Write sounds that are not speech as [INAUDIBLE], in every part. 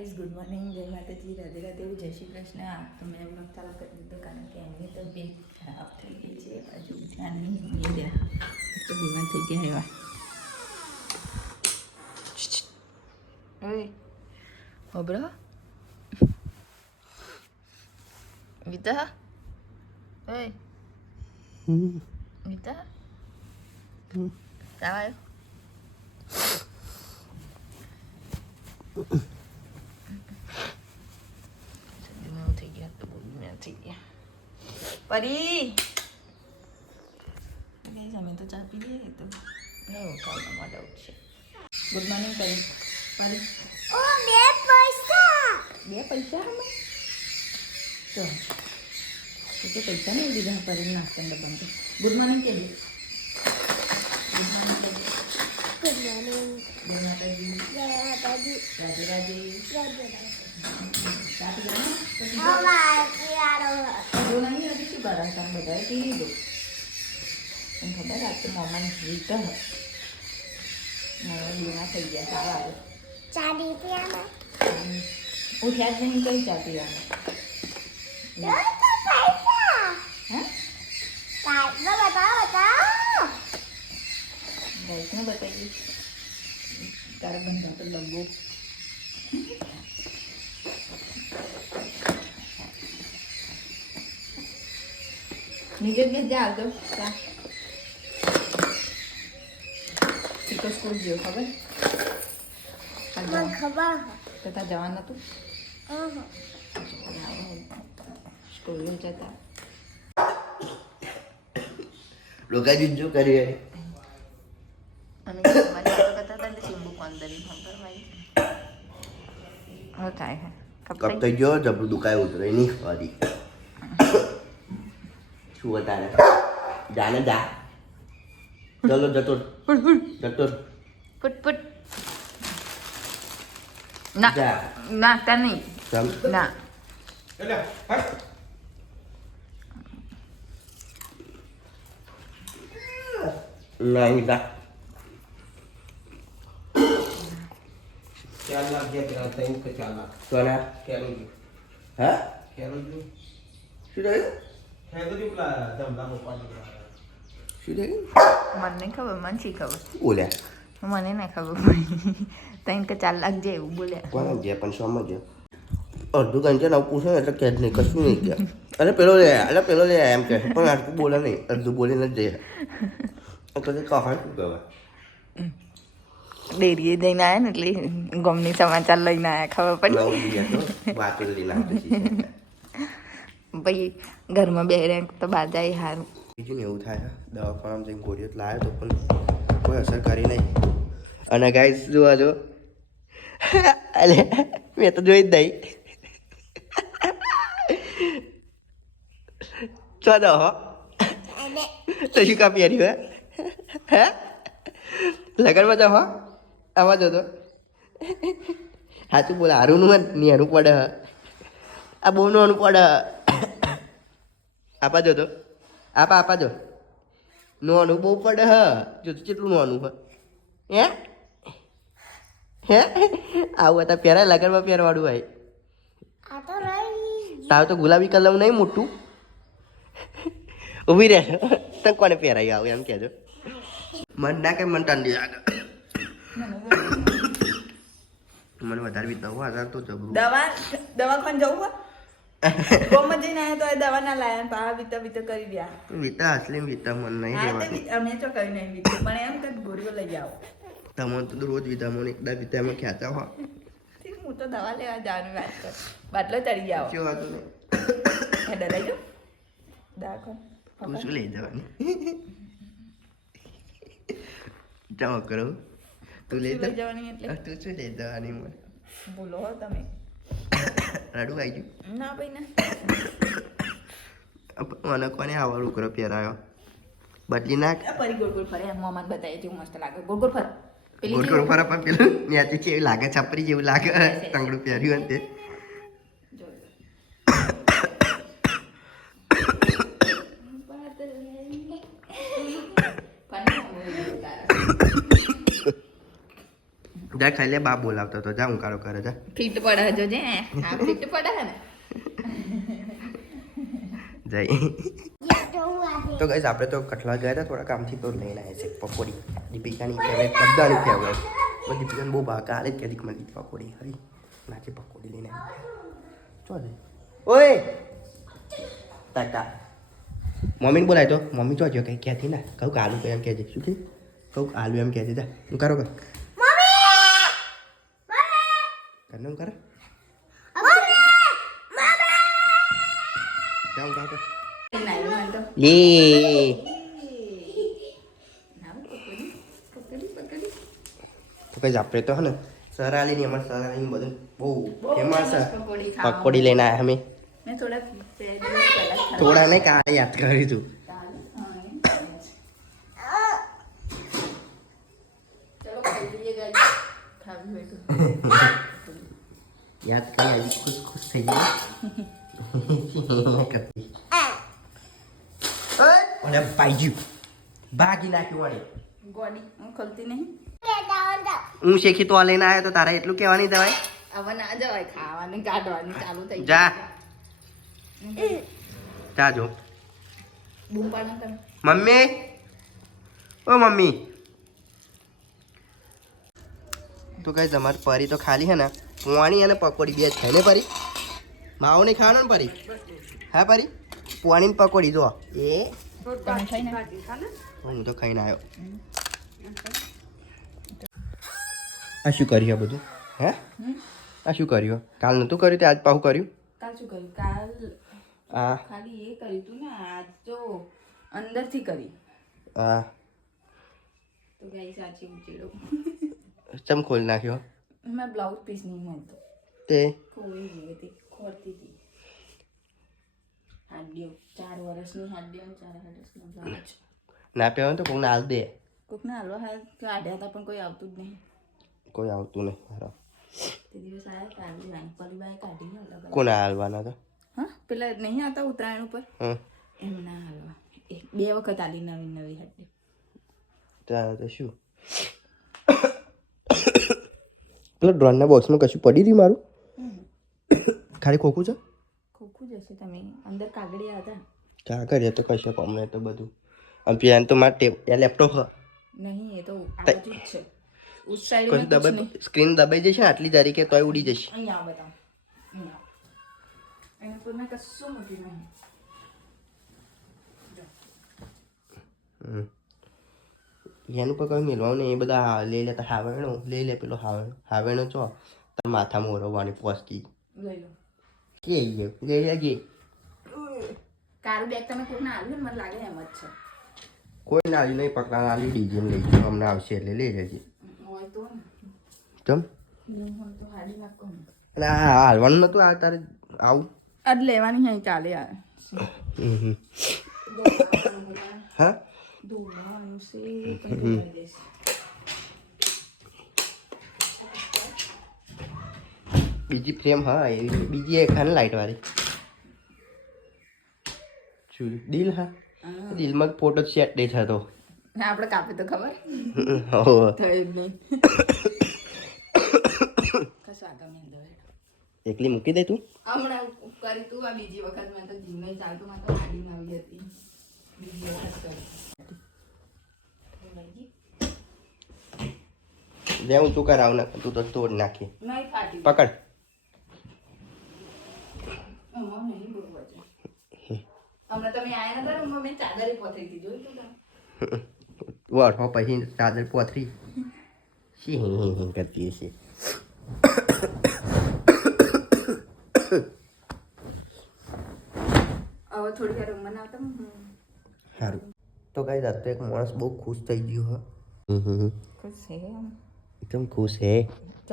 Good morning જય માતાજી રાધે રાધે જય શ્રી કૃષ્ણ આપ તો મેં બ્લોગ ચાલુ કરી દીધો કારણ કે એમની તબિયત ખરાબ થઈ ગઈ છે હજુ જાની નહીં ગયા તો બીમાર થઈ ગયા એવા ઓય હોબરો વિતા ઓય વિતા તાવ આવ્યો બીમાર થઈ ગયા તો બહુ બીમાર થઈ ગયા પરી ગાઈસ અમે તો ચા પી લઈએ તો નહીં ઉઠાવવા માટે ઉઠશે ગુડ મોર્નિંગ પરી પરી ઓ બે પૈસા બે પૈસા અમે તો તો તો પૈસા નહીં લીધા પરી નાસ્તા ડબ્બા તો ગુડ મોર્નિંગ કે ગુડ મોર્નિંગ કે ગુડ મોર્નિંગ જય માતાજી જય માતાજી રાધે રાધે જય જય ચા બધાએ પી લીધો એમ ખબર આ તો મોમાં જીત હવે બીના થઈ ગયા સારા આવે ચાડી પીયામાં ઉઠ્યા જ નહીં કઈ ચા ગાઈસને બતાવી તારા બંધા તો લગો નીચે quer જા આવતો ચા ચીકો સ્કૂલ ગયો ખબર કાલ મને જવાનું. ખબર તો ત્યાં જવાનું નતું હહ સ્કૂલે જતા રોકાજી જો કરી અને ઘરમાં વાતો કરતા હતા એટલે શિંબુ અંદર ખબર ભાઈ હવે થાય હે કપ થઈ ગયો જબરું દુકાય ઉતરે નહીં ફરી શું વધારે? જાને જા. ચલો જતો. જતો. પુટ પુટ ના ના તા નહીં. ચાલ. ના. નહીં જા. ચાર લાખ જે પેલા ત્રણ કે ચાર લાખ. સોના? ખેરું હા? શું થયું? છું મને નહીં ખબર મને શી ખબર બોલ્યા મને નહીં ખબર પડી ત્રણ કે ચાર લાખ જે એવું બોલ્યા કોને જે પણ સમજો અડધું આવું પૂછે ને એટલે કે નહીં કશું નહીં ગયા અરે પેલો લે અરે પેલો લે એમ કે પણ આટલું બોલે નહીં અડધું બોલીને જ જઈએ પછી કહાણ શું કહેવાય ડેરીએ જઈને આવ્યા ને એટલે ગમની સમાચાર લઈને આવ્યા ખબર પડી વાતો લઈને ભાઈ, ઘરમાં બે રેન્ક તો બહાર જાય સારું બીજું ને એવું થાય દવાખાનામાં જઈને ગોળીઓ તો લાવ્યો તો પણ કોઈ અસર કરી નહીં. અને ગાઈસ જોવા જો. અલે, મેં તો જોઈ જ નહીં. ચો દો, હો. તો શું કા પહેર્યું હે. લગનમાં જાઓ હો. આવા જો તો સાચું બોલા, હારું નું નિયારું પડે, હ. આ બહુ નું પડે આપા જો તો. આપા આપા જો નોનું બહુ પડે હ. જો તો કેટલું નોનું હ. હે? હે? આવું હતા પહેરાય લગનમાં પહેરવાડું ભાઈ તાવ તો ગુલાબી કલર નહીં મોટું. ઊભી રહે. તને કોને પહેરાય આવું એમ કહેજો. મન ના કે મન ઠંડી લાગે મને વધારે બી દવા હજાર તો જબરું દવા દવાખાને જવું હોય ગોમાં જઈને તો એ દવા ના લાયા ને પા બીતા બીતા કરી ગયા. વિતા અસલી વિતા મન નહીં તે અમે તો કઈ નહીં બીતું પણ એમ કે ગોળીઓ લઈ આવો. તમને તો રોજ વિતા મને એકદા વિતા એમાં ખેંચા હો હું તો દવા લેવા જવાની વાત કર. બાટલો ચડી આવો શું વાતું નહીં. ડરાઈ દાખલ તું શું લઈ જવાની? જાઓ કરો. તું લઈ જવાની એટલે? તું શું લઈ જવાની મને? બોલો તમે. રડું આવી ગયું. ના ભાઈ ના [COUGHS] મને કોને આવો રૂકરો પહેરાયો? બદલી નાખ. ફરી ગોળ ગોળ ફરે મોમાન બતાવે જેવું મસ્ત લાગે. ગોળ ગોળ ફર. ગોળ ગોળ ફરા પણ પેલું ન્યાથી કેવી લાગે છપરી જેવું લાગે તંગડું પહેર્યું હોય તે જો. પાણી આવું તારા. જા ખાઈ લે બા બોલાવતો તો જા ઉંકારો કરે જા. ફિટ પડે જો. જે હા ફિટ પડે હે ને. જઈ તો ગઈસ આપણે તો કઠલા ગયા હતા થોડા કામથી તો લઈને આવ્યા છે પકોડી. દીપિકાની ફેવરેટ બધાની ફેવરેટ પણ દીપિકાને બહુ ભાગ કાલે જ કહેતી કે મને પકોડી. હરી નાખી પકોડી લઈને આવી ચો જઈ ઓય! ટાટા મમ્મીને બોલાય તો. મમ્મી તો જો કંઈ કહેતી ના. કહું કે આલુ એમ કહેજે. શું કે કહું આલુ એમ કહેજે. જા હું કરો કર. હું કરો નાયું મને તો લે નાવું પકડી તો આપણે તો હે ને સરાલીની અમારે સરાલીની બધું બહુ ફેમસ પકોડી લઈને આવ્યા અમે. થોડા નહીં કાલે યાદ કરી તું ચાલે. હા, એમ ચાલે છે. ચલો ખાઈ લઈએ guys. ખાવી હોય તો. યાદ કરી આવી ખુશ ખુશ થઈ ગઈ કરતી ઓલે બાઈજુ ભાગી નાખ્યું વાળી ગોડી હું ખોલતી નહીં હું શેખી તો લઈને આવ્યો તો તારે એટલું કહેવાની દવાય હવે ના જવાય ખાવાનું કાઢવાની ચાલુ થઈ જા. જાજો જા જો બૂમ પાડો તમે મમ્મી ઓ મમ્મી તો કઈ તમારે પરી તો ખાલી હે ને પોણી અને પકોડી બે જ ખાય ને પરી? માવો નહીં ખાવાનો ને પરી? હા પરી? પોણી પકોડી જો. એ. હું તો ખાઈને આવ્યો આ શું કર્યું આ બધું? હે? આ શું કર્યું? કાલ નહોતું કર્યું તે? આજ પાહું કર્યું? કાલ શું કર્યું? કાલ આ. ખાલી એ કર્યું તું ને આજ તો અંદરથી કરી. હા તો ગાઈ સાચી ઉચેડો ચમ ખોલી નાખ્યો? મેં બ્લાઉઝ પીસ નહીં મળતો તે? કોઈ જેવી તે ખોરતી હતી. હાડ્યો ચાર વર્ષની હાડ્યો ચાર વર્ષનો બ્લાઉઝ ના પહેવાનું તો કોઈને હાલ દે. કોકને હાલવા હાલ કાઢ્યા હતા પણ કોઈ આવતું જ નહીં. કોઈ આવતું નહીં હારો. તે દિવસ આવ્યા કાઢી પલીબાઈ કાઢી અલગ કોને હાલવાના તો હા પેલા નહીં આવતા ઉત્તરાયણ ઉપર? હં. એમ ના હાલવા બે વખત આલી નવી નવી હાડી ત્યારે તો શું? પેલા ડ્રોનના બોક્સમાં કશું પડી રહ્યું મારું? ખાલી ખોખું છે? ખોખું જશે તમે. અંદર કાગળિયા હતા. કાગળિયા તો કશે અમને તો બધું. આમ પેન તો મારે ટેપ લેપટોપ હ. નહીં એ તો આ જ છે. ઉસ સાઈડ દબાઈ સ્ક્રીન દબાઈ જશે આટલી તારીખે તોય ઉડી જશે. અહીંયા બતાવો અહીંયા. એના મેં કશું મૂક્યું નહીં. હમ. એનું પર કંઈ મેળવાનું નહીં એ બધા લઈ લેતા હાવેણો લઈ લે પેલો હાવેણો હાવેણો ચો તાર માથા મોરવવાની પોસ્ટી કે લઈ લેજે કારું બેગ તમે કોઈને આવ્યું મને લાગે એમ જ છે. કોઈ ના આવ્યું નહીં પકડા આલી ડીજે લઈ ગયો અમને આવશે એટલે લઈ લેજે. હોય તો ને. ચમ અને આ હાલવાનું નતું આ તારે આવું? આજ લેવાની અહીં ચાલે. હા? ધોવાનું છે ધોવાઈ જશે. બીજી ફ્રેમ હા એવી બીજી એક હા ને લાઈટ વાળી દિલ હા. દિલમાં ફોટો સેટ નહીં થતો આપણે કાપી તો ખબર એકલી મૂકી દે તું હમણાં કરી તું આ બીજી વખત મેં તો જીમે ચાલતું મેં તો હાડી આવી હતી લે હું તું કરાવ ને તું તો તોડ નાખી. પકડ. વળો પછી ચાદર પોથરી. શી હિ હિ હિ કરતી હશે? હવે થોડી વાર ને? સારું. તો ગાઈસ આ તો એક માણસ બહુ ખુશ થઈ ગયો હ. હમ હમ હમ. ખુશ છે આમ એકદમ ખુશ હે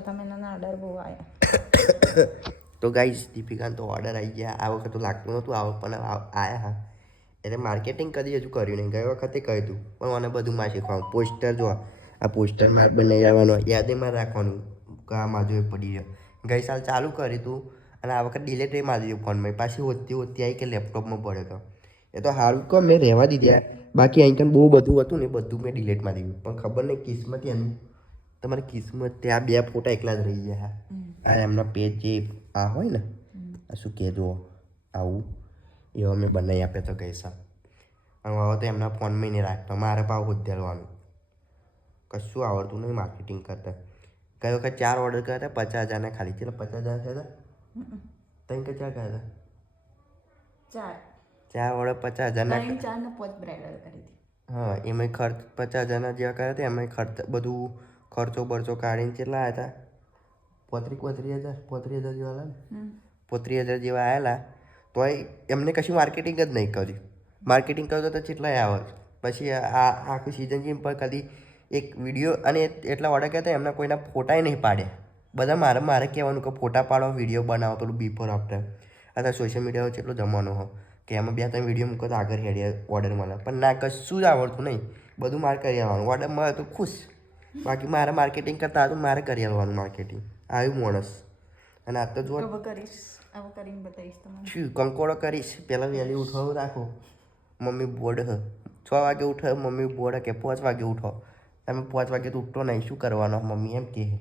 તમે નાના ઓર્ડર બહુ આવ્યા [COUGHS] તો ગાઈસ દીપિકાને તો ઓર્ડર આવી ગયા. આ વખત તો લાગતું નહોતું આ પણ આયા હા. એટલે માર્કેટિંગ કદી હજુ કર્યું નહીં. ગઈ વખતે કહ્યું હતું પણ મને બધું માં શીખવાનું. પોસ્ટર જો આ પોસ્ટર માર બનાવી આવવાનો યાદીમાં રાખવાનું. કે આ માજુ એ પડી રહ્યો. ગઈ સાલ ચાલુ કર્યું હતું અને આ વખત ડિલેટ એ મારી દીધું ફોનમાં પાછી હોતી હોતી આવી કે લેપટોપમાં પડ્યો હતો એ તો સારું કહો મેં રહેવા દીધી બાકી અહીં બહુ બધું હતું ને બધું મેં ડિલેટ મારી દીધું. પણ ખબર નહીં કિસ્મત એનું. તમારી કિસ્મત ત્યાં બે ફોટા એકલા જ રહી ગયા આ એમના પેજ જે આ હોય ને આ શું કહેજો આવું. એવા મેં બનાવી આપ્યા તો કહેશા અને હવે તો એમના ફોનમાં નહીં રાખતા. મારે ભાવ ઉદ્યાલવાનું કશું આવડતું નહીં માર્કેટિંગ કરતા. કઈ વખત ચાર ઓર્ડર કર્યા હતા પચાસ હજારના ખાલી. છે પચાસ હજાર થયા હતા? ત્રણ કે ચાર કર્યા હતા? ચાર. ચાર વડે પચાસ હજારના ચાર ને પોત બ્રાઇડલ કરી હતી. હા એમાં ખર્ચ પચાસ હજારના જેવા કર્યા હતા એમાં ખર્ચ બધું ખર્ચો બરચો કાઢીને કેટલા હતા? પોત્રી પોત્રીસ હજાર પોત્રીસ હજાર જેવા આવ્યા પોત્રીસ હજાર જેવા આવેલા તોય એમને કશું માર્કેટિંગ જ નહીં કર્યું. માર્કેટિંગ કરતો તો કેટલાય આવે પછી આ આખી સિઝન જેમ પણ કદી એક વીડિયો અને એટલા ઓર્ડર કહેતા એમના કોઈના ફોટાય નહીં પાડ્યા. બધા મારે મારે કહેવાનું કે ફોટા પાડો વીડિયો બનાવો પેલું બિફોર આફ્ટર અથવા સોશિયલ મીડિયાનો જેટલો જમાનો હો. કે એમાં બે ત્રણ વીડિયો મૂકો તો આગળ હેડી ઓર્ડર મળે. પણ ના કશું જ આવડતું નહીં. બધું મારે કરી આવવાનું. ઓર્ડર મળે તો ખુશ. બાકી મારે માર્કેટિંગ કરતા હતું મારે કરી આવવાનું માર્કેટિંગ આવ્યું માણસ. અને આ તો જો કરીશ. હવે કરીને બતાવીશ તમને. શું કંકોડો કરીશ? પહેલાં વહેલી ઉઠવાનું રાખો. મમ્મી બોર્ડ હ. છ વાગે ઉઠે મમ્મી બોર્ડ કે પાંચ વાગે ઉઠો? તમે પાંચ વાગે તો ઉઠતો નહીં. શું કરવાનો મમ્મી એમ કહે.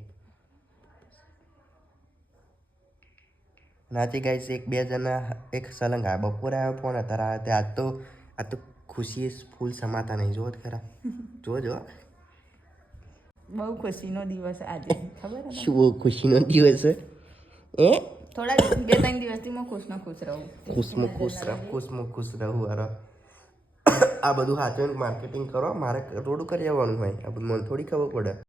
નાચી ગાઈશ એક બે જણા એક સલંગ આ બપોરે આવ્યો ફોન તારા તે આજ તો આ તો ખુશી ફૂલ સમાતા નહીં જો ખરા. જો જો બહુ ખુશીનો દિવસ આજે ખબર છે શું ખુશીનો દિવસ એ થોડા દિવસ- બે ત્રણ દિવસથી હું ખુશ ને ખુશ રહું. ખુશમાં ખુશ રહું ખુશમાં ખુશ રહું અરે આ બધું હાથે માર્કેટિંગ કરો મારે રોડ કરી આવવાનું હોય. આ બધું મને થોડી ખબર પડે.